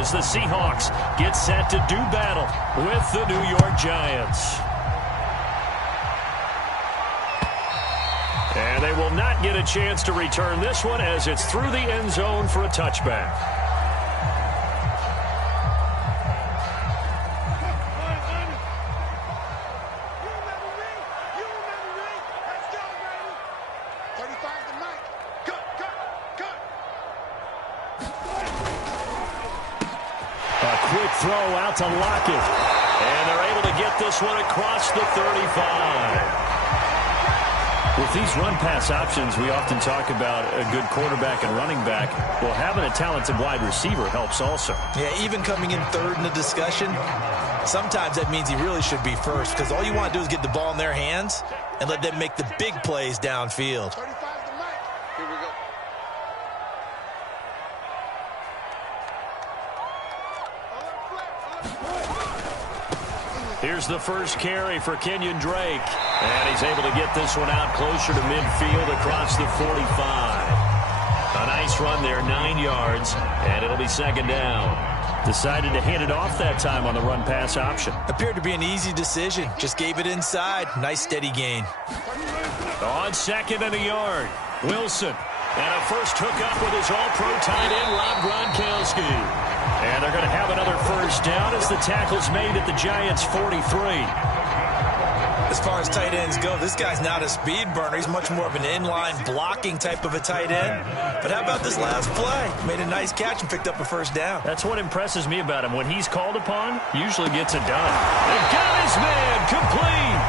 as the Seahawks get set to do battle with the New York Giants. And they will not get a chance to return this one as it's through the end zone for a touchback. Throw out to Lockett. And they're able to get this one across the 35. With these run-pass options, we often talk about a good quarterback and running back. Well, having a talented wide receiver helps also. Yeah, even coming in third in the discussion, sometimes that means he really should be first because all you want to do is get the ball in their hands and let them make the big plays downfield. Here's the first carry for Kenyon Drake. And he's able to get this one out closer to midfield across the 45. A nice run there, 9 yards, and it'll be second down. Decided to hand it off that time on the run-pass option. Appeared to be an easy decision. Just gave it inside. Nice steady gain. On second and a yard, Wilson. And a first hookup with his all-pro tight end, Rob Gronkowski. And they're going to have another first down as the tackle's made at the Giants' 43. As far as tight ends go, this guy's not a speed burner. He's much more of an inline blocking type of a tight end. But how about this last play? Made a nice catch and picked up a first down. That's what impresses me about him. When he's called upon, usually gets it done. They've got his man complete.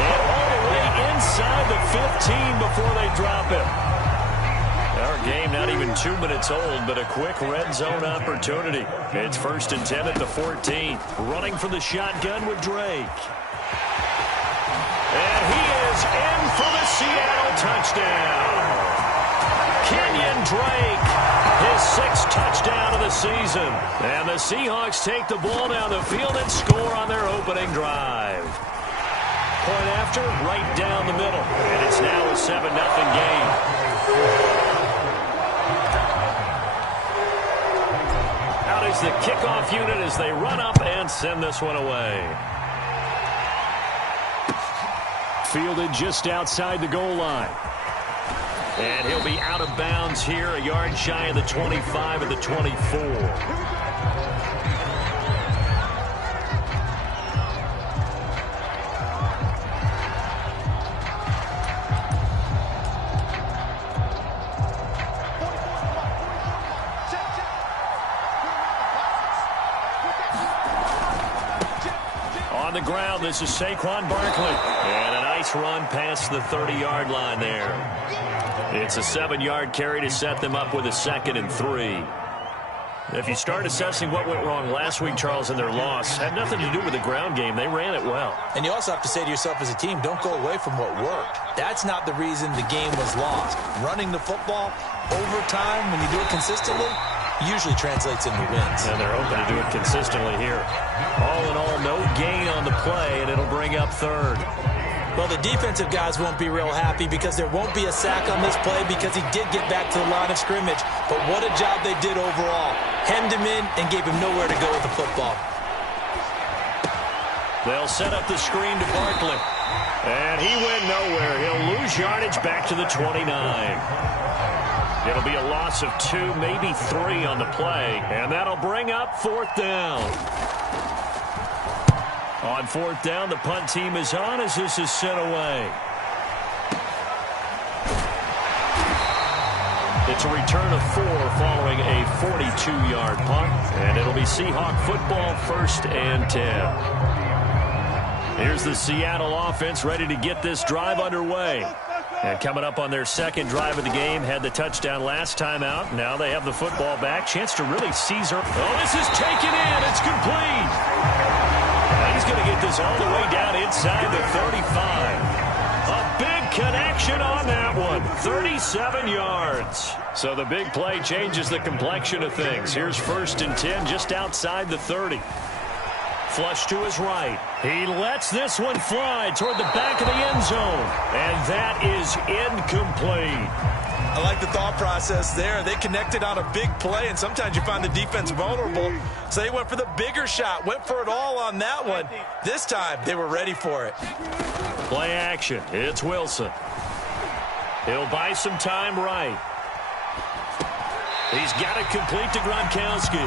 And all the way inside the 15 before they drop him. Our game not even 2 minutes old, but a quick red zone opportunity. It's 1st and 10 at the 14. Running for the shotgun with Drake. And he is in for the Seattle touchdown. Kenyon Drake, his 6th touchdown of the season. And the Seahawks take the ball down the field and score on their opening drive. Point after, right down the middle. And it's now a 7-0 game. Is the kickoff unit as they run up and send this one away. Fielded just outside the goal line. And he'll be out of bounds here, a yard shy of the 25 of the 24. The ground, this is Saquon Barkley. And a nice run past the 30-yard line there. It's a 7-yard carry to set them up with a 2nd and 3. If you start assessing what went wrong last week, Charles, in their loss, had nothing to do with the ground game. They ran it well. And you also have to say to yourself as a team, don't go away from what worked. That's not the reason the game was lost. Running the football over time, when you do it consistently, usually translates into wins. And they're hoping to do it consistently here. All in all, no gain on the play, and it'll bring up 3rd. Well, the defensive guys won't be real happy because there won't be a sack on this play because he did get back to the line of scrimmage. But what a job they did overall. Hemmed him in and gave him nowhere to go with the football. They'll set up the screen to Barkley. And he went nowhere. He'll lose yardage back to the 29. It'll be a loss of 2, maybe 3 on the play. And that'll bring up 4th down. On 4th down, the punt team is on as this is sent away. It's a return of 4 following a 42-yard punt. And it'll be Seahawk football, 1st and 10. Here's the Seattle offense ready to get this drive underway. And coming up on their 2nd drive of the game, had the touchdown last time out. Now they have the football back. Chance to really seize her. Oh, this is taken in. It's complete. And he's going to get this all the way down inside the 35. A big connection on that one. 37 yards. So the big play changes the complexion of things. Here's 1st and 10 just outside the 30. Flush to his right. He lets this one fly toward the back of the end zone. And that is incomplete. I like the thought process there. They connected on a big play, and sometimes you find the defense vulnerable. So they went for the bigger shot, went for it all on that one. This time, they were ready for it. Play action. It's Wilson. He'll buy some time right. He's got it complete to Gronkowski.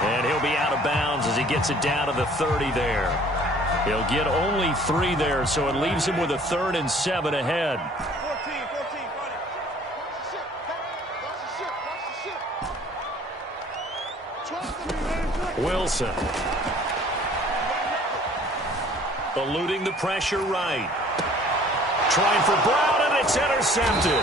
And he'll be out of bounds as he gets it down to the 30 there. He'll get only 3 there, so it leaves him with a 3rd and 7 ahead. Wilson. Eluding the pressure right. Trying for Brown, and it's intercepted.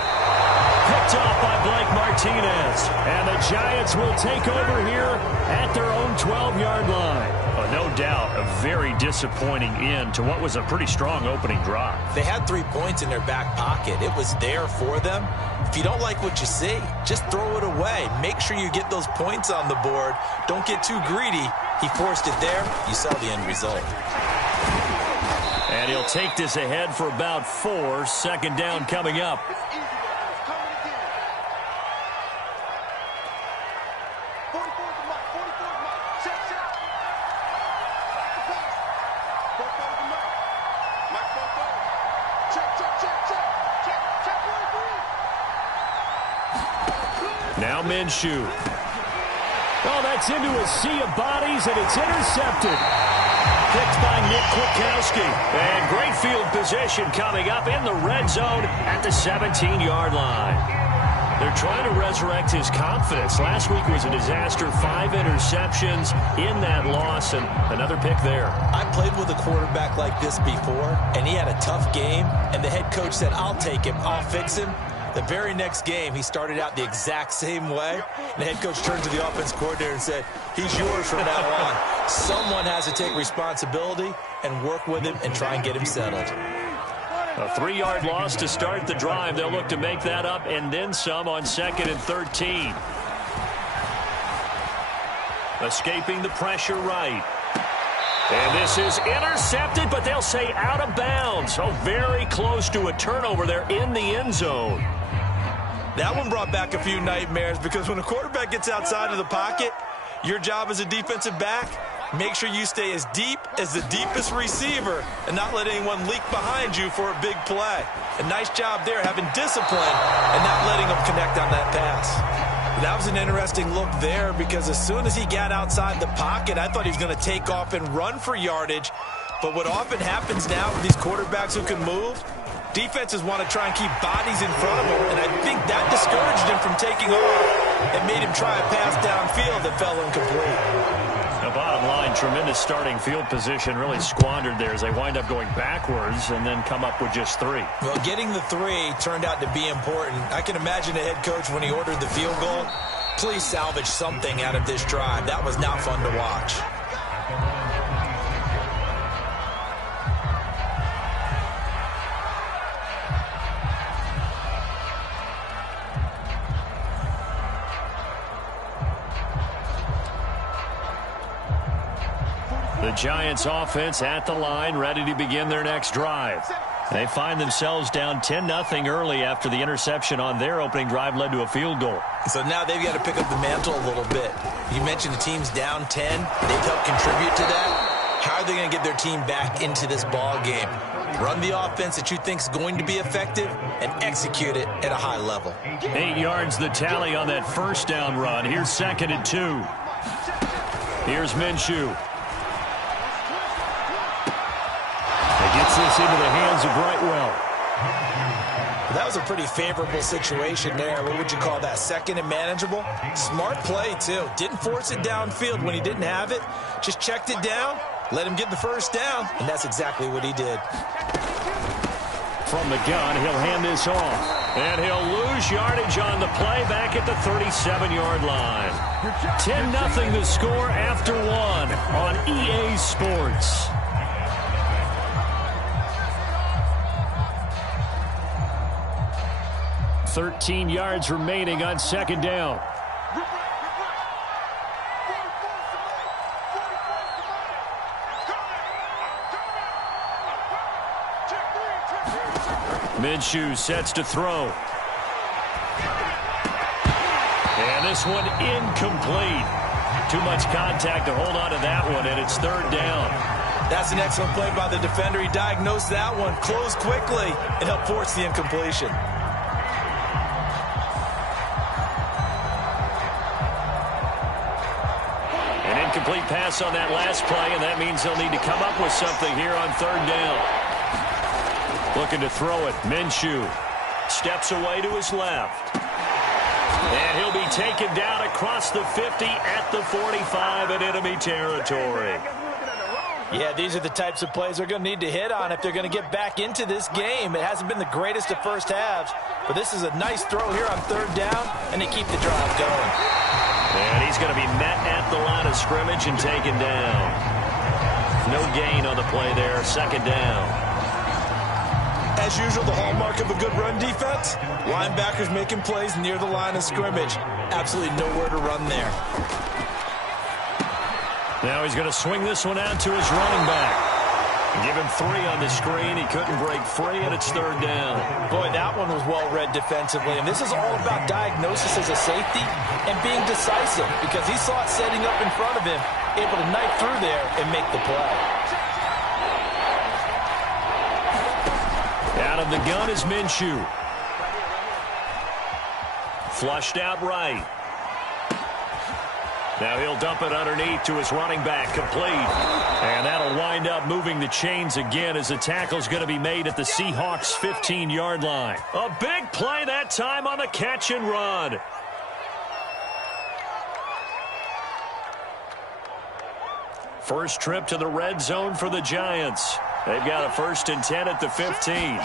Picked off by Blake Martinez. And the Giants will take over here at their own 12-yard line. No doubt a very disappointing end to what was a pretty strong opening drive. They had 3 points in their back pocket. It was there for them. If you don't like what you see, just throw it away. Make sure you get those points on the board. Don't get too greedy. He forced it there. You saw the end result. And he'll take this ahead for about 4. 2nd down coming up. Now Minshew. Oh, that's into a sea of bodies, and it's intercepted. Picked by Nick Kwiatkowski. And great field position coming up in the red zone at the 17-yard line. They're trying to resurrect his confidence. Last week was a disaster. 5 interceptions in that loss, and another pick there. I played with a quarterback like this before, and he had a tough game, and the head coach said, I'll take him, I'll fix him. The very next game, he started out the exact same way. The head coach turned to the offense coordinator and said, he's yours from now on. Someone has to take responsibility and work with him and try and get him settled. A 3-yard loss to start the drive. They'll look to make that up and then some on 2nd and 13. Escaping the pressure right. And this is intercepted, but they'll say out of bounds. So very close to a turnover there in the end zone. That one brought back a few nightmares because when a quarterback gets outside of the pocket, your job as a defensive back, make sure you stay as deep as the deepest receiver and not let anyone leak behind you for a big play. A nice job there having discipline and not letting them connect on that pass. That was an interesting look there because as soon as he got outside the pocket, I thought he was going to take off and run for yardage. But what often happens now with these quarterbacks who can move, defenses want to try and keep bodies in front of him, and I think that discouraged him from taking off and made him try a pass downfield that fell incomplete. The bottom line, tremendous starting field position, really squandered there as they wind up going backwards and then come up with just 3. Well, getting the 3 turned out to be important. I can imagine the head coach when he ordered the field goal, please salvage something out of this drive. That was not fun to watch. The Giants offense at the line, ready to begin their next drive. They find themselves down 10-0 early after the interception on their opening drive led to a field goal. So now they've got to pick up the mantle a little bit. You mentioned the team's down 10. They've helped contribute to that. How are they going to get their team back into this ball game? Run the offense that you think is going to be effective and execute it at a high level. 8 yards the tally on that first down run. Here's 2nd and 2. Here's Minshew. Gets this into the hands of Brightwell. That was a pretty favorable situation there. What would you call that? 2nd and manageable? Smart play, too. Didn't force it downfield when he didn't have it. Just checked it down, let him get the first down, and that's exactly what he did. From the gun, he'll hand this off. And he'll lose yardage on the play back at the 37-yard line. 10-0 the score after 1 on EA Sports. 13 yards remaining on 2nd down. Minshew sets to throw. And this one incomplete. Too much contact to hold on to that one, and it's third down. That's an excellent play by the defender. He diagnosed that one, closed quickly, and helped force the incompletion. An incomplete pass on that last play, and that means they'll need to come up with something here on third down. Looking to throw it. Minshew steps away to his left. And he'll be taken down across the 50 at the 45 in enemy territory. Yeah, these are the types of plays they're going to need to hit on if they're going to get back into this game. It hasn't been the greatest of first halves, but this is a nice throw here on third down, and they keep the drive going. And he's going to be met at the line of scrimmage and taken down. No gain on the play there, second down. As usual, the hallmark of a good run defense, linebackers making plays near the line of scrimmage. Absolutely nowhere to run there. Now he's going to swing this one out to his running back. Give him 3 on the screen. He couldn't break free, and it's third down. Boy, that one was well read defensively, and this is all about diagnosis as a safety and being decisive because he saw it setting up in front of him, able to knife through there and make the play. Out of the gun is Minshew. Flushed out right. Now he'll dump it underneath to his running back, complete. And that'll wind up moving the chains again as the tackle's going to be made at the Seahawks' 15-yard line. A big play that time on the catch and run. First trip to the red zone for the Giants. They've got a 1st and 10 at the 15. And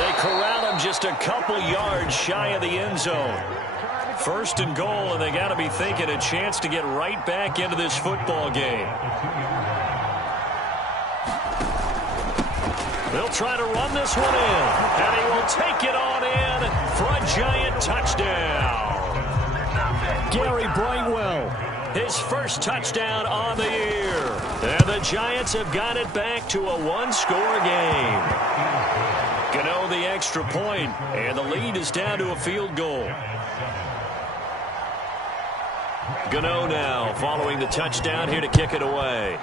they corral him just a couple yards shy of the end zone. 1st and goal, and they got to be thinking a chance to get right back into this football game. They'll try to run this one in, and he will take it on in for a Giant touchdown. Gary Brightwell, his first touchdown on the year. And the Giants have got it back to a one-score game. Gano the extra point, and the lead is down to a field goal. Gano now following the touchdown here to kick it away.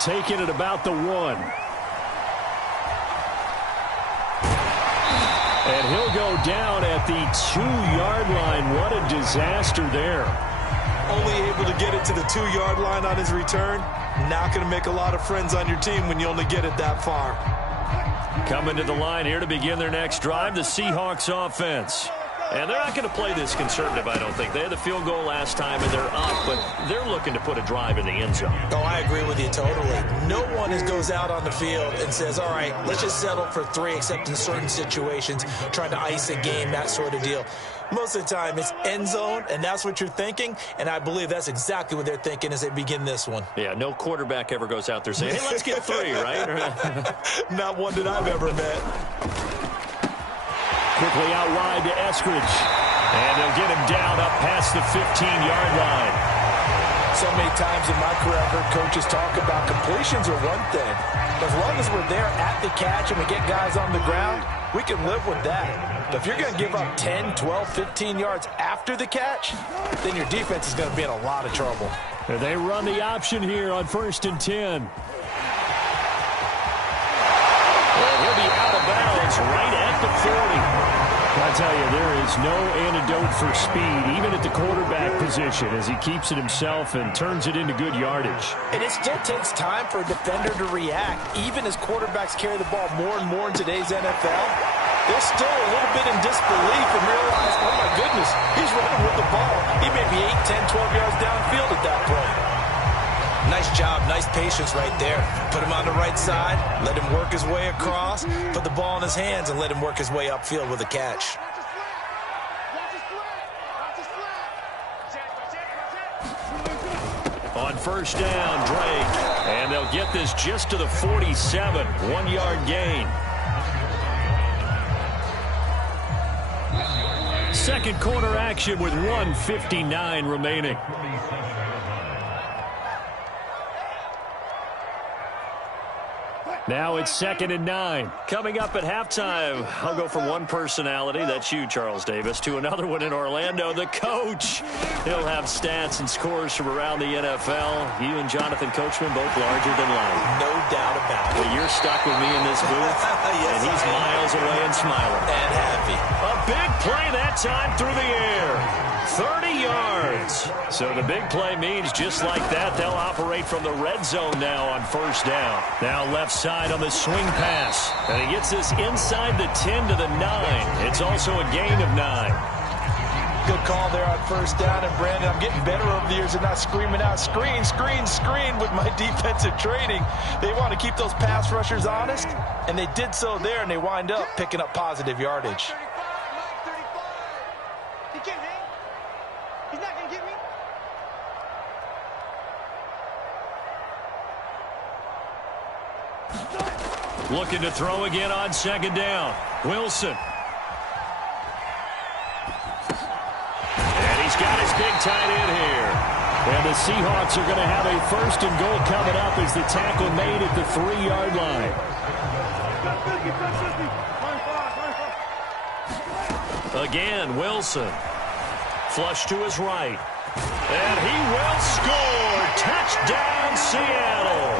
Taking it about the 1. And he'll go down at the 2-yard line. What a disaster there. Only able to get it to the 2-yard line on his return. Not going to make a lot of friends on your team when you only get it that far. Coming to the line here to begin their next drive, the Seahawks offense. And they're not going to play this conservative, I don't think. They had the field goal last time, and they're up, but they're looking to put a drive in the end zone. Oh, I agree with you totally. No one goes out on the field and says, all right, let's just settle for 3, except in certain situations, trying to ice a game, that sort of deal. Most of the time, it's end zone, and that's what you're thinking, and I believe that's exactly what they're thinking as they begin this one. Yeah, no quarterback ever goes out there saying, hey, let's get 3, right? Not one that I've ever met. Quickly out wide to Eskridge. And they'll get him down up past the 15-yard line. So many times in my career, I've heard coaches talk about completions are one thing. As long as we're there at the catch and we get guys on the ground, we can live with that. But if you're going to give up 10, 12, 15 yards after the catch, then your defense is going to be in a lot of trouble. And they run the option here on 1st and 10. And he'll be out of bounds right at the 40. I tell you, there is no antidote for speed, even at the quarterback position, as he keeps it himself and turns it into good yardage. And it still takes time for a defender to react, even as quarterbacks carry the ball more and more in today's NFL. They're still a little bit in disbelief and realize, oh my goodness, he's running with the ball. He may be 8, 10, 12 yards downfield at that point. Nice job, nice patience right there. Put him on the right side, let him work his way across, put the ball in his hands, and let him work his way upfield with a catch. On 1st down, Drake. And they'll get this just to the 47, 1-yard gain. Second quarter action with 1:59 remaining. Now it's 2nd and 9. Coming up at halftime, I'll go from one personality, that's you, Charles Davis, to another one in Orlando, the coach. He'll have stats and scores from around the NFL. You and Jonathan Coachman both larger than life. No doubt about it. But you're stuck with me in this booth, yes, and he's miles away and smiling. And happy. A big play that time through the air. 30 yards. So the big play means just like that, they'll operate from the red zone now on 1st down. Now left side on the swing pass. And he gets this inside the 10 to the 9. It's also a gain of 9. Good call there on 1st down. And, Brandon, I'm getting better over the years and not screaming out, screen, screen, screen with my defensive training. They want to keep those pass rushers honest, and they did so there, and they wind up picking up positive yardage. Looking to throw again on 2nd down. Wilson. And he's got his big tight end here. And the Seahawks are going to have a 1st and goal coming up as the tackle made at the 3-yard line. Again, Wilson. Flush to his right. And he will score. Touchdown, Seattle.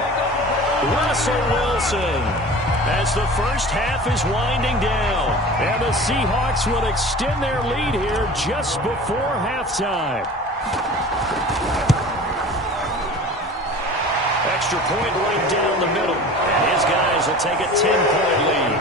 Russell Wilson. As the first half is winding down. And the Seahawks will extend their lead here just before halftime. Extra point right down the middle. And his guys will take a 10-point lead.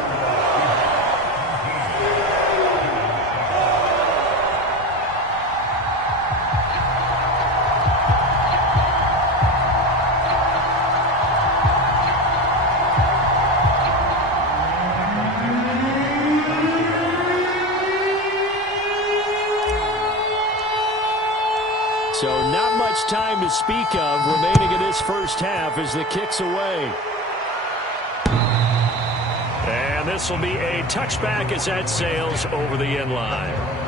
So not much time to speak of remaining in this first half as the kick's away. And this will be a touchback as that sails over the end line.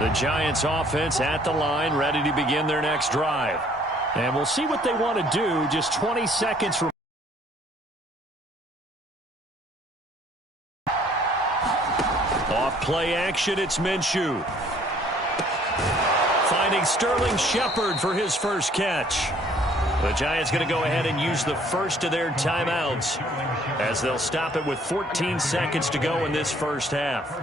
The Giants offense at the line, ready to begin their next drive. And we'll see what they want to do. Just 20 seconds remaining. Off play action, it's Minshew. Finding Sterling Shepard for his first catch. The Giants going to go ahead and use the first of their timeouts as they'll stop it with 14 seconds to go in this first half.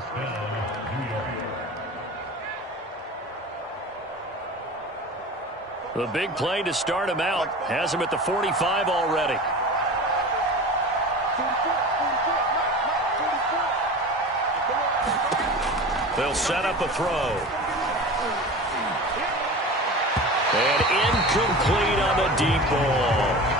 The big play to start him out has him at the 45 already. They'll set up a throw. And incomplete on the deep ball.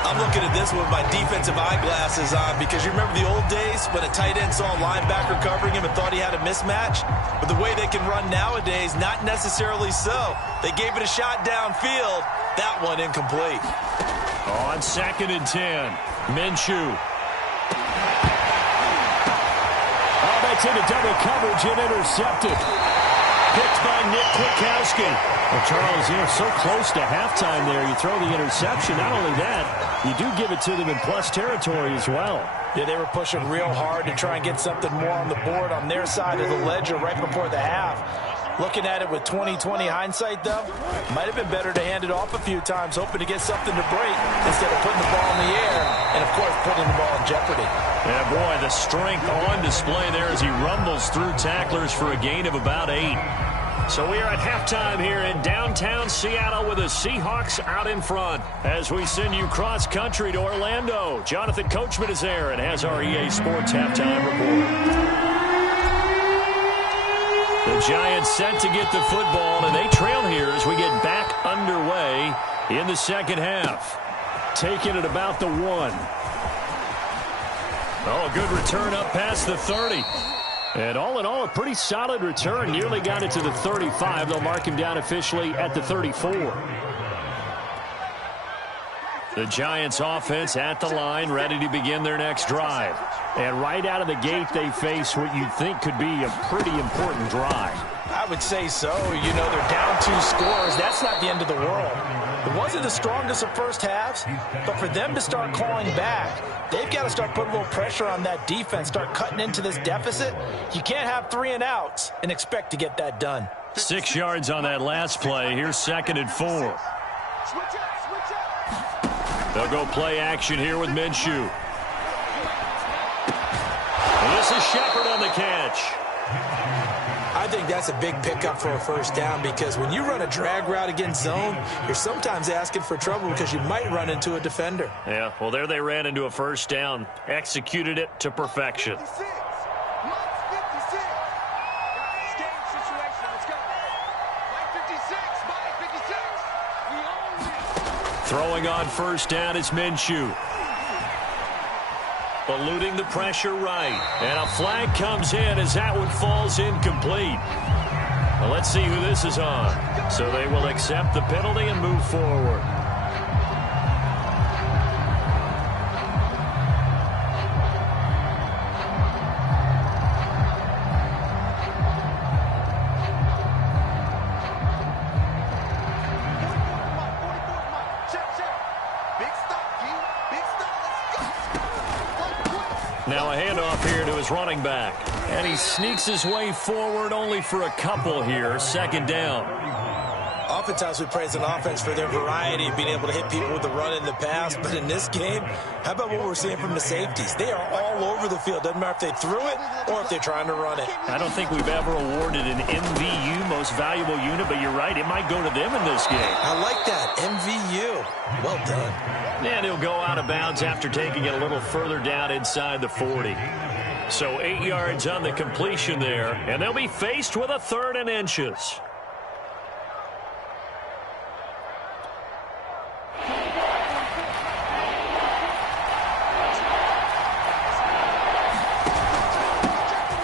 I'm looking at this with my defensive eyeglasses on because you remember the old days when a tight end saw a linebacker covering him and thought he had a mismatch? But the way they can run nowadays, not necessarily so. They gave it a shot downfield. That one incomplete. On 2nd and 10, Minshew. Oh, that's into double coverage and intercepted. Picked by Nick Kwiatkowski. Well, Charles, so close to halftime there. You throw the interception. Not only that, you do give it to them in plus territory as well. Yeah, they were pushing real hard to try and get something more on the board on their side of the ledger right before the half. Looking at it with 20/20 hindsight, though, might have been better to hand it off a few times, hoping to get something to break instead of putting the ball in the air and, of course, putting the ball in jeopardy. Yeah, boy, the strength on display there as he rumbles through tacklers for a gain of about 8. So we are at halftime here in downtown Seattle with the Seahawks out in front. As we send you cross-country to Orlando, Jonathan Coachman is there and has our EA Sports halftime report. The Giants set to get the football, and they trail here as we get back underway in the second half. Taking it about the 1. Oh, good return up past the 30. And all in all, a pretty solid return. Nearly got it to the 35. They'll mark him down officially at the 34. The Giants offense at the line, ready to begin their next drive. And right out of the gate, they face what you'd think could be a pretty important drive. I would say so. You know, they're down 2 scores. That's not the end of the world. It wasn't the strongest of first halves, but for them to start clawing back, they've got to start putting a little pressure on that defense, start cutting into this deficit. You can't have 3 and outs and expect to get that done. 6 yards on that last play. Here's 2nd and 4. They'll go play action here with Minshew. And this is Shepard on the catch. I think that's a big pickup for a first down because when you run a drag route against zone, you're sometimes asking for trouble because you might run into a defender. Yeah, well, there they ran into a first down, executed it to perfection. Throwing on first down is Minshew. Eluding the pressure right. And a flag comes in as that one falls incomplete. Well, let's see who this is on. So they will accept the penalty and move forward. Now a handoff here to his running back. And he sneaks his way forward only for a couple here. 2nd down. Oftentimes we praise an offense for their variety of being able to hit people with the run in the pass. But in this game, how about what we're seeing from the safeties? They are all over the field. Doesn't matter if they threw it or if they're trying to run it. I don't think we've ever awarded an MVU, most valuable unit, but you're right, it might go to them in this game. I like that, MVU. Well done. And he'll go out of bounds after taking it a little further down inside the 40. So 8 yards on the completion there, and they'll be faced with a 3rd and inches.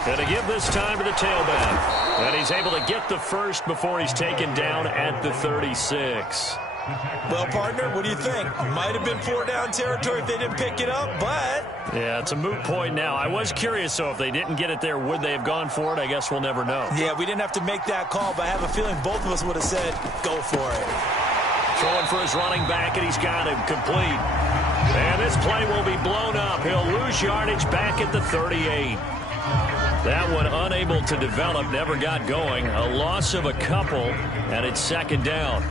And to give this time to the tailback. And he's able to get the first before he's taken down at the 36. Well, partner, what do you think? Might have been 4-down territory if they didn't pick it up, but... Yeah, it's a moot point now. I was curious, so if they didn't get it there, would they have gone for it? I guess we'll never know. Yeah, we didn't have to make that call, but I have a feeling both of us would have said, go for it. Throwing for his running back, and he's got him complete. And this play will be blown up. He'll lose yardage back at the 38. That one unable to develop, never got going. A loss of a couple, and it's 2nd down.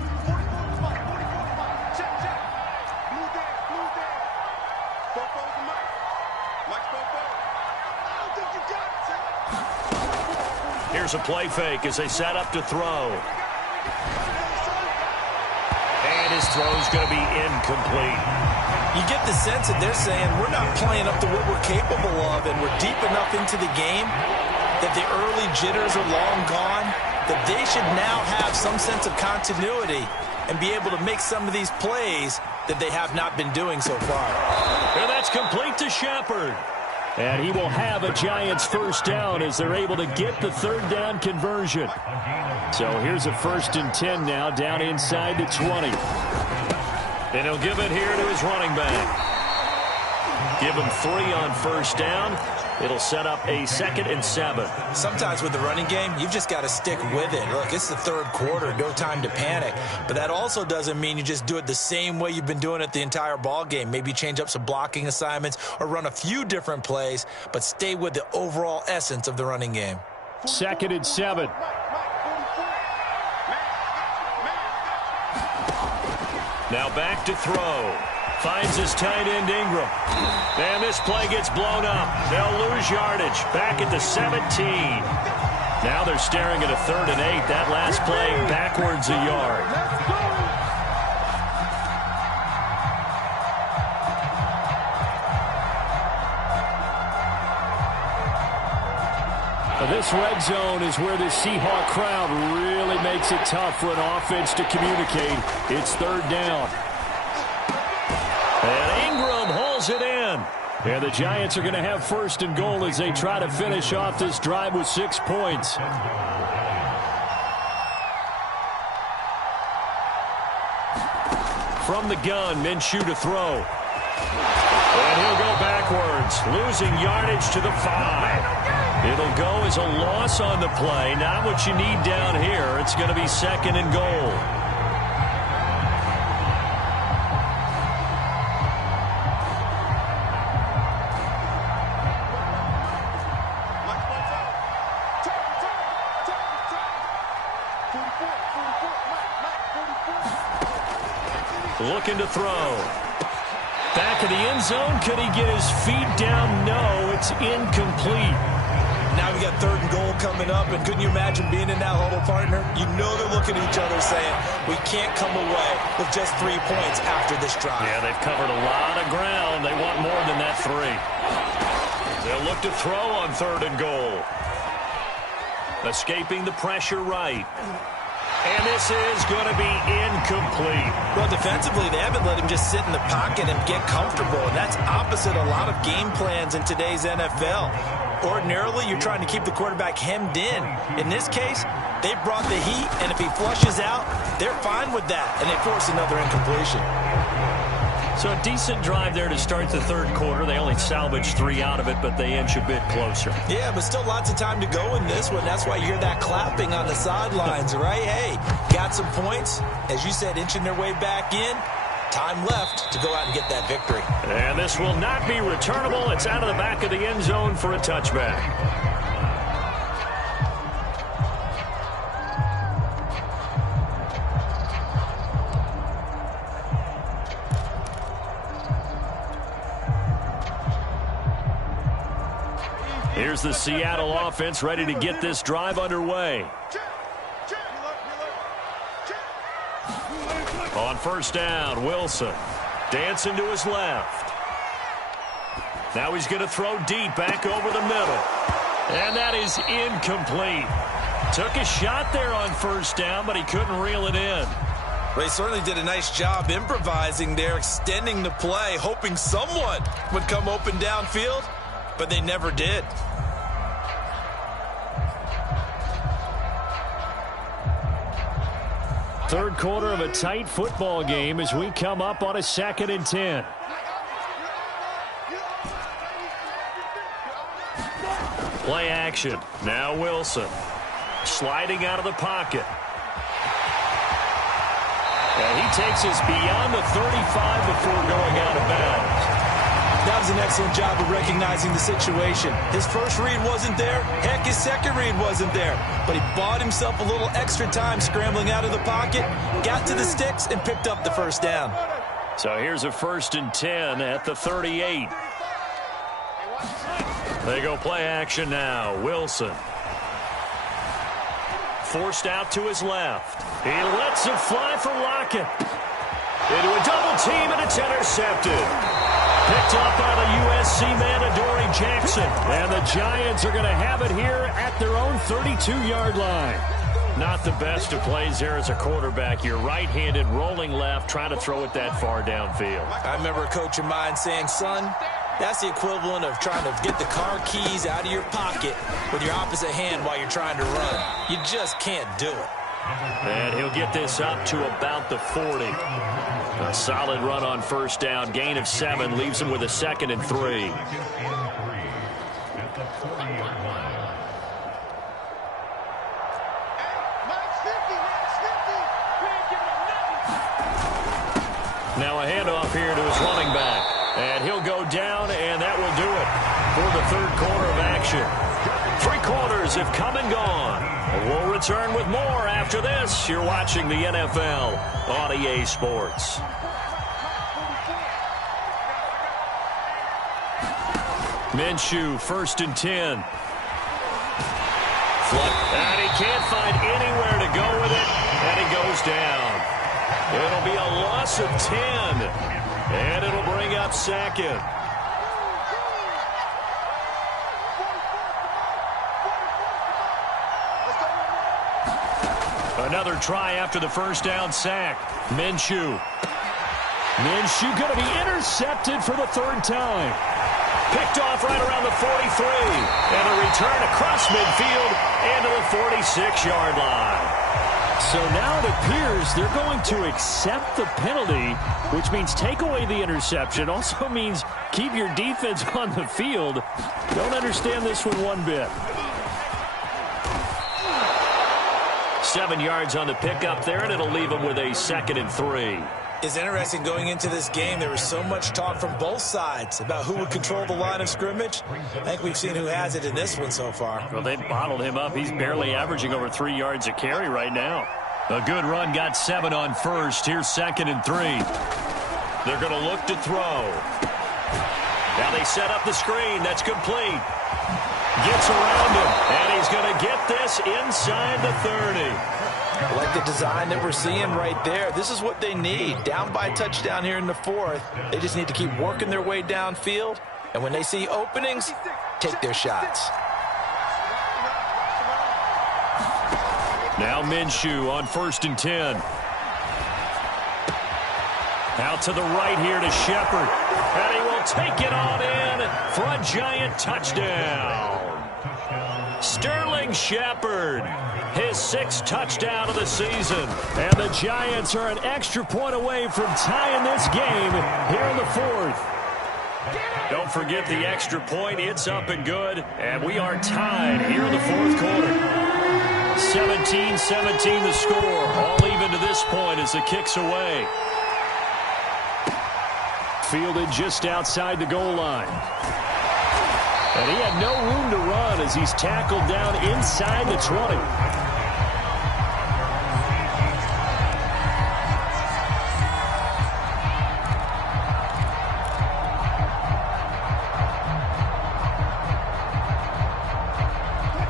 Here's a play fake as they set up to throw. And his throw's going to be incomplete. You get the sense that they're saying we're not playing up to what we're capable of, and we're deep enough into the game that the early jitters are long gone, that they should now have some sense of continuity and be able to make some of these plays that they have not been doing so far. And that's complete to Shepard. And he will have a Giants first down as they're able to get the 3rd down conversion. So here's a 1st and 10 now, down inside the 20. And he'll give it here to his running back. Give him 3 on first down. It'll set up a 2nd and 7. Sometimes with the running game, you've just got to stick with it. Look, it's the 3rd quarter, no time to panic. But that also doesn't mean you just do it the same way you've been doing it the entire ball game. Maybe change up some blocking assignments or run a few different plays, but stay with the overall essence of the running game. 2nd and 7. Now back to throw. Finds his tight end Ingram. And this play gets blown up. They'll lose yardage. Back at the 17. Now they're staring at a 3rd and 8. That last play backwards a yard. This red zone is where the Seahawk crowd really makes it tough for an offense to communicate. It's 3rd down. And Ingram hauls it in. And the Giants are going to have 1st and goal as they try to finish off this drive with 6 points. From the gun, Minshew to throw. And he'll go backwards, losing yardage to the 5. It'll go as a loss on the play. Not what you need down here. It's going to be second and goal. Looking to throw. Back of the end zone. Could he get his feet down? No, it's incomplete. Now we got third and goal coming up, and couldn't you imagine being in that huddle, partner? You know they're looking at each other saying, we can't come away with just 3 points after this drive. Yeah, they've covered a lot of ground. They want more than that 3. They'll look to throw on third and goal. Escaping the pressure right. And this is going to be incomplete. Well, defensively, they haven't let him just sit in the pocket and get comfortable, and that's opposite a lot of game plans in today's NFL. Ordinarily, you're trying to keep the quarterback hemmed in. In this case, they brought the heat, and if he flushes out, they're fine with that, and they force another incompletion. So a decent drive there to start the third quarter. They only salvaged 3 out of it, but they inch a bit closer. Yeah, but still lots of time to go in this one. That's why you hear that clapping on the sidelines, right? Hey, got some points. As you said, inching their way back in. Time left to go out and get that victory. And this will not be returnable. It's out of the back of the end zone for a touchback. Here's the Seattle offense ready to get this drive underway. On first down, Wilson dancing to his left. Now he's going to throw deep back over the middle. And that is incomplete. Took a shot there on first down, but he couldn't reel it in. Well, he certainly did a nice job improvising there, extending the play, hoping someone would come open downfield, but they never did. Third quarter of a tight football game as we come up on a 2nd and 10. Play action. Now Wilson. Sliding out of the pocket. And he takes us beyond the 35 before going out of bounds. That was an excellent job of recognizing the situation. His first read wasn't there. Heck, his second read wasn't there. But he bought himself a little extra time scrambling out of the pocket, got to the sticks, and picked up the first down. So here's a 1st and 10 at the 38. They go play action now. Wilson. Forced out to his left. He lets it fly for Lockett. Into a double team, and it's intercepted. Picked up by the USC man, Adoree Jackson. And the Giants are going to have it here at their own 32-yard line. Not the best of plays there as a quarterback. You're right-handed, rolling left, trying to throw it that far downfield. I remember a coach of mine saying, son, that's the equivalent of trying to get the car keys out of your pocket with your opposite hand while you're trying to run. You just can't do it. And he'll get this up to about the 40. A solid run on first down. Gain of 7 leaves him with a 2nd and 3. Now a handoff here to his running back. And he'll go down, and that will do it for the third quarter of action. 3 quarters have come and gone. And we'll return with more after this. You're watching the NFL on EA Sports. Minshew, 1st and 10. And he can't find anywhere to go with it, and he goes down. It'll be a loss of 10, and it'll bring up 2nd. Another try after the first down sack. Minshew. Minshew going to be intercepted for the 3rd time. Picked off right around the 43. And a return across midfield and to the 46-yard line. So now it appears they're going to accept the penalty, which means take away the interception. Also means keep your defense on the field. Don't understand this one bit. 7 yards on the pickup there, and it'll leave them with a 2nd and 3. It's interesting going into this game. There was so much talk from both sides about who would control the line of scrimmage. I think we've seen who has it in this one so far. Well, they bottled him up. He's barely averaging over 3 yards a carry right now. A good run, got 7 on first. Here's 2nd and 3. They're going to look to throw. Now they set up the screen. That's complete. Gets around him, and he's going to get this inside the 30. I like the design that we're seeing right there. This is what they need. Down by touchdown here in the 4th. They just need to keep working their way downfield. And when they see openings, take their shots. Now Minshew on 1st and 10. Out to the right here to Shepard. And he will take it on in for a giant touchdown. Sterling Shepard, his 6th touchdown of the season. And the Giants are an extra point away from tying this game here in the 4th. Don't forget the extra point. It's up and good. And we are tied here in the 4th quarter. 17-17 the score. All even to this point as the kick's away. Fielded just outside the goal line. And he had no room to run as he's tackled down inside the 20.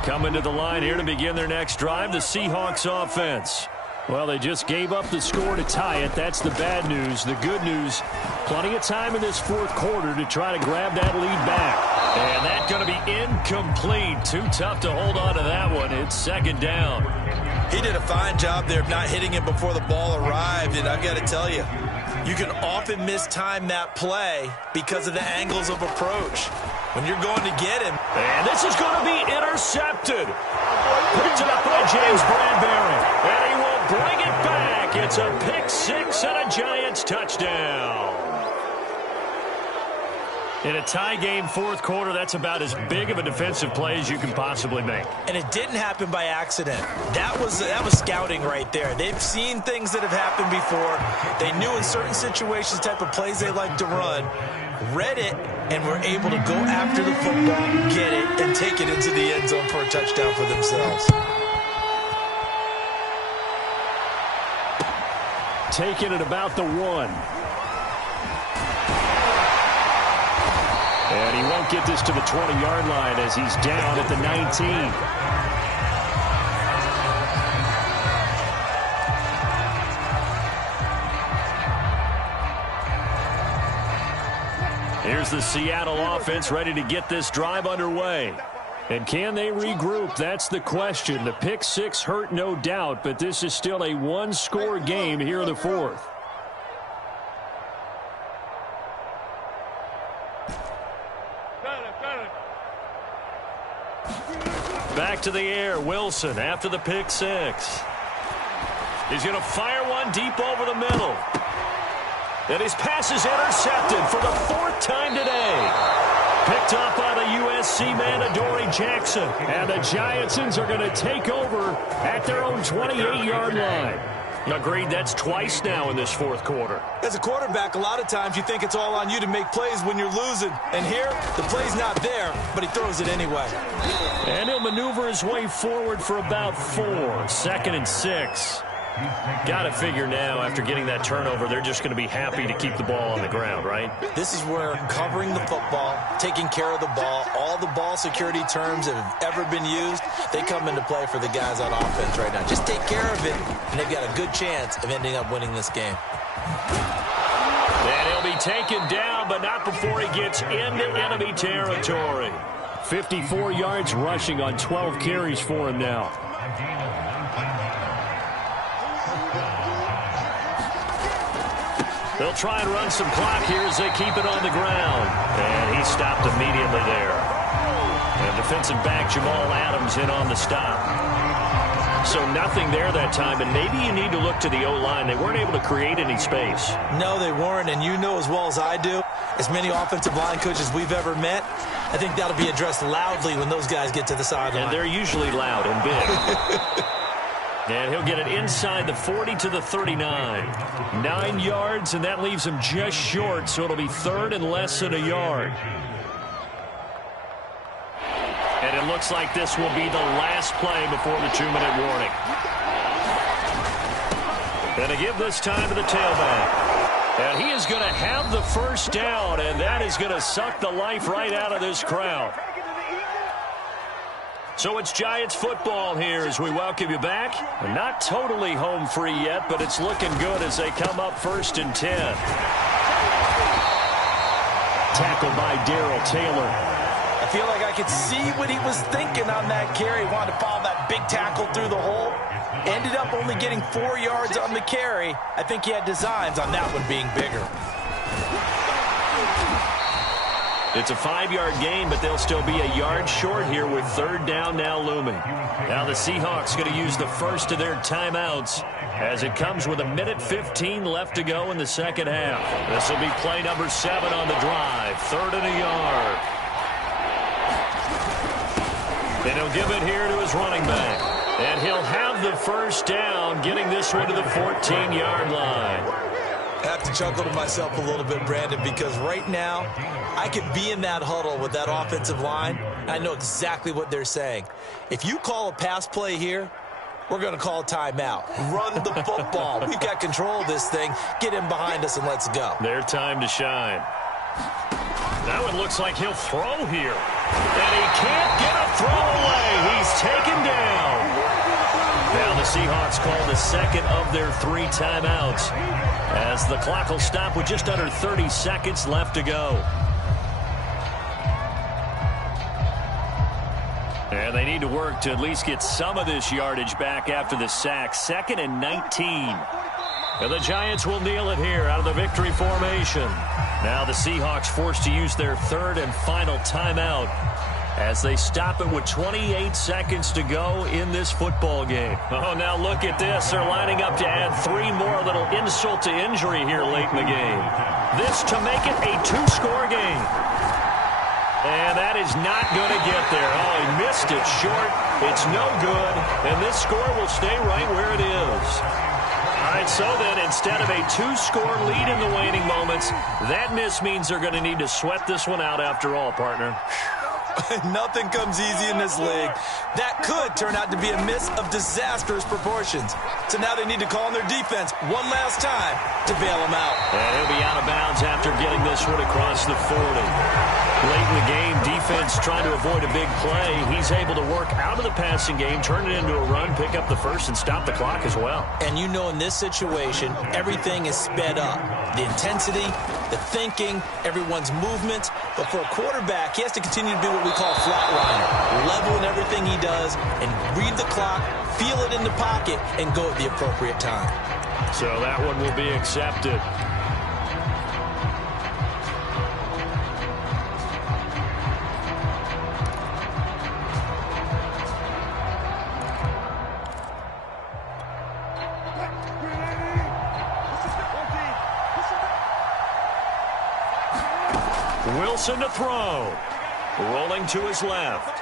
Coming to the line here to begin their next drive, the Seahawks offense. Well, they just gave up the score to tie it. That's the bad news. The good news, plenty of time in this 4th quarter to try to grab that lead back. And that's going to be incomplete. Too tough to hold on to that one. It's 2nd down. He did a fine job there of not hitting him before the ball arrived. And I've got to tell you, you can often mistime that play because of the angles of approach. When you're going to get him. And this is going to be intercepted. Picked it up by James Bradbury. And he will bring it back. It's a pick 6 and a Giants touchdown. In a tie game 4th quarter, that's about as big of a defensive play as you can possibly make. And it didn't happen by accident. That was scouting right there. They've seen things that have happened before. They knew in certain situations the type of plays they like to run. Read it, and were able to go after the football, get it, and take it into the end zone for a touchdown for themselves. Taking it about the 1. And he won't get this to the 20-yard line as he's down at the 19. Here's the Seattle offense ready to get this drive underway. And can they regroup? That's the question. The pick 6 hurt, no doubt, but this is still a one-score game here in the 4th. Back to the air, Wilson after the pick 6. He's going to fire one deep over the middle. And his pass is intercepted for the 4th time today. Picked up by the USC man, Adoree Jackson. And the Giantsons are going to take over at their own 28-yard line. Agreed, that's twice now in this 4th quarter. As a quarterback, a lot of times you think it's all on you to make plays when you're losing. And here, the play's not there, but he throws it anyway. And he'll maneuver his way forward for about 4. 2nd and 6. Got to figure now, after getting that turnover, they're just going to be happy to keep the ball on the ground, right? This is where covering the football, taking care of the ball, all the ball security terms that have ever been used, they come into play for the guys on offense right now. Just take care of it, and they've got a good chance of ending up winning this game. And he'll be taken down, but not before he gets into enemy territory. 54 yards rushing on 12 carries for him now. They'll try and run some clock here as they keep it on the ground. And he stopped immediately there. And defensive back Jamal Adams in on the stop. So nothing there that time, and maybe you need to look to the O-line. They weren't able to create any space. No, they weren't, and you know as well as I do, as many offensive line coaches we've ever met, I think that'll be addressed loudly when those guys get to the sideline. And they're usually loud and big. And he'll get it inside the 40 to the 39. 9 yards, and that leaves him just short, so it'll be third and less than a yard. And it looks like this will be the last play before the 2-minute warning. And to give this time to the tailback. And he is going to have the first down, and that is going to suck the life right out of this crowd. So it's Giants football here as we welcome you back. Not totally home free yet, but it's looking good as they come up 1st and 10. Tackled by Darrell Taylor. I feel like I could see what he was thinking on that carry. He wanted to follow that big tackle through the hole. Ended up only getting 4 yards on the carry. I think he had designs on that one being bigger. It's a 5-yard gain, but they'll still be a yard short here with 3rd down now looming. Now the Seahawks going to use the first of their timeouts as it comes with 1:15 left to go in the second half. This will be play number 7 on the drive. 3rd and a yard. And he'll give it here to his running back. And he'll have the first down, getting this one to the 14-yard line. I have to chuckle to myself a little bit, Brandon, because right now I could be in that huddle with that offensive line. I know exactly what they're saying. If you call a pass play here, we're going to call a timeout. Run the football. We've got control of this thing. Get in behind us and let's go. Their time to shine. That one looks like he'll throw here. And he can't get a throw away. He's taken down. Now the Seahawks call the second of their 3 timeouts as the clock will stop with just under 30 seconds left to go. And they need to work to at least get some of this yardage back after the sack. 2nd and 19. And the Giants will kneel it here out of the victory formation. Now the Seahawks forced to use their 3rd and final timeout as they stop it with 28 seconds to go in this football game. Oh, now look at this. They're lining up to add 3 more, little insult to injury here late in the game. This to make it a 2-score game. And that is not going to get there. Oh, he missed it short. It's no good. And this score will stay right where it is. All right, so then instead of a 2-score lead in the waning moments, that miss means they're going to need to sweat this one out after all, partner. Nothing comes easy in this league. That could turn out to be a miss of disastrous proportions. So now they need to call on their defense one last time to bail them out. And he'll be out of bounds after getting this one across the 40. Late in the game, defense trying to avoid a big play. He's able to work out of the passing game, turn it into a run, pick up the first, and stop the clock as well. And you know in this situation, everything is sped up. The intensity, the thinking, everyone's movement. But for a quarterback, he has to continue to be what we call flatliner. Level in everything he does and read the clock, feel it in the pocket, and go at the appropriate time. So that one will be accepted. Wilson to throw. Rolling to his left.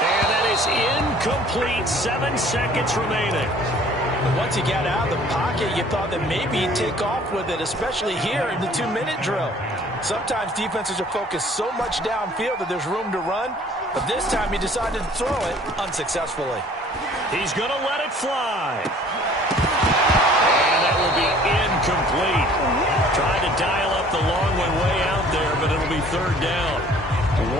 And that is incomplete. 7 seconds remaining. But once he got out of the pocket, you thought that maybe he'd take off with it, especially here in the 2-minute drill. Sometimes defenses are focused so much downfield that there's room to run, but this time he decided to throw it unsuccessfully. He's going to let it fly. And that will be incomplete. Tried to dial up the long one way out there, but it'll be 3rd down.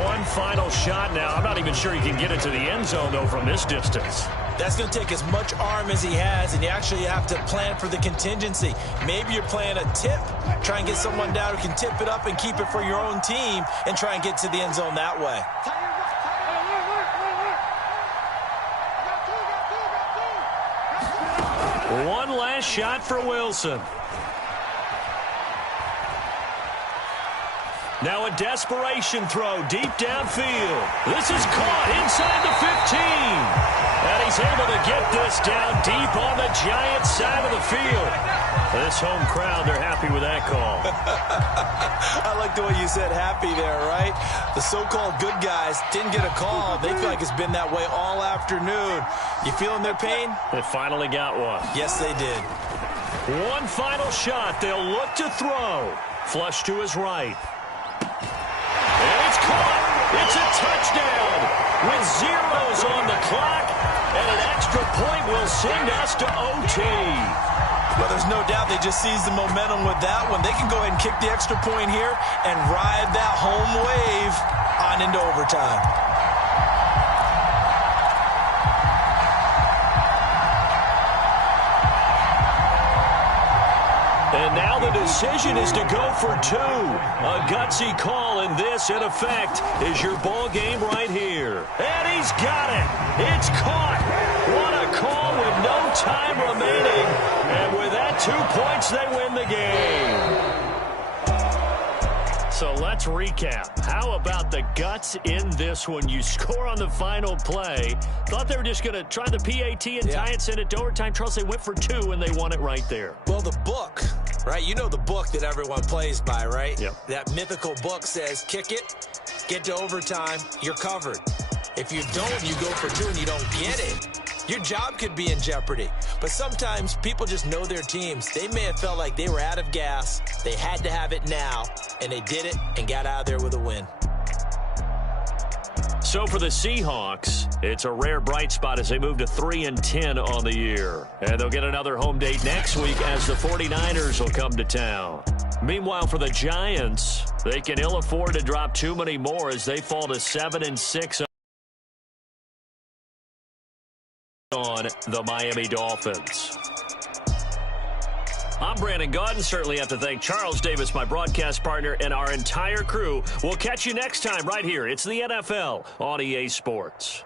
One final shot now. I'm not even sure he can get it to the end zone, though, from this distance. That's going to take as much arm as he has, and you actually have to plan for the contingency. Maybe you're playing a tip. Try and get someone down who can tip it up and keep it for your own team and try and get to the end zone that way. One last shot for Wilson. Now a desperation throw deep downfield. This is caught inside the 15. And he's able to get this down deep on the Giants side of the field. This home crowd, they're happy with that call. I like the way you said happy there, right? The so-called good guys didn't get a call. They feel like it's been that way all afternoon. You feeling their pain? They finally got one. Yes, they did. One final shot. They'll look to throw. Flush to his right. And it's caught. It's a touchdown with zeros on the clock. And an extra point will send us to OT. Well, there's no doubt they just seized the momentum with that one. They can go ahead and kick the extra point here and ride that home wave on into overtime. And now the decision is to go for two. A gutsy call, and this, in effect, is your ball game right here. And he's got it. It's caught. What a call with no time remaining. And with that 2 points, they win the game. So let's recap. How about the guts in this one? You score on the final play. Thought they were just going to try the PAT and tie it, send it to overtime. Charles, they went for two, and they won it right there. Well, the book, right? You know the book that everyone plays by, right? Yep. That mythical book says, kick it, get to overtime, you're covered. If you don't, you go for two and you don't get it. Your job could be in jeopardy. But sometimes people just know their teams. They may have felt like they were out of gas. They had to have it now, and they did it and got out of there with a win. So for the Seahawks, it's a rare bright spot as they move to 3-10 on the year. And they'll get another home date next week as the 49ers will come to town. Meanwhile, for the Giants, they can ill afford to drop too many more as they fall to 7-6 on the Miami Dolphins. I'm Brandon Gaudin. Certainly have to thank Charles Davis, my broadcast partner, and our entire crew. We'll catch you next time right here. It's the NFL on EA Sports.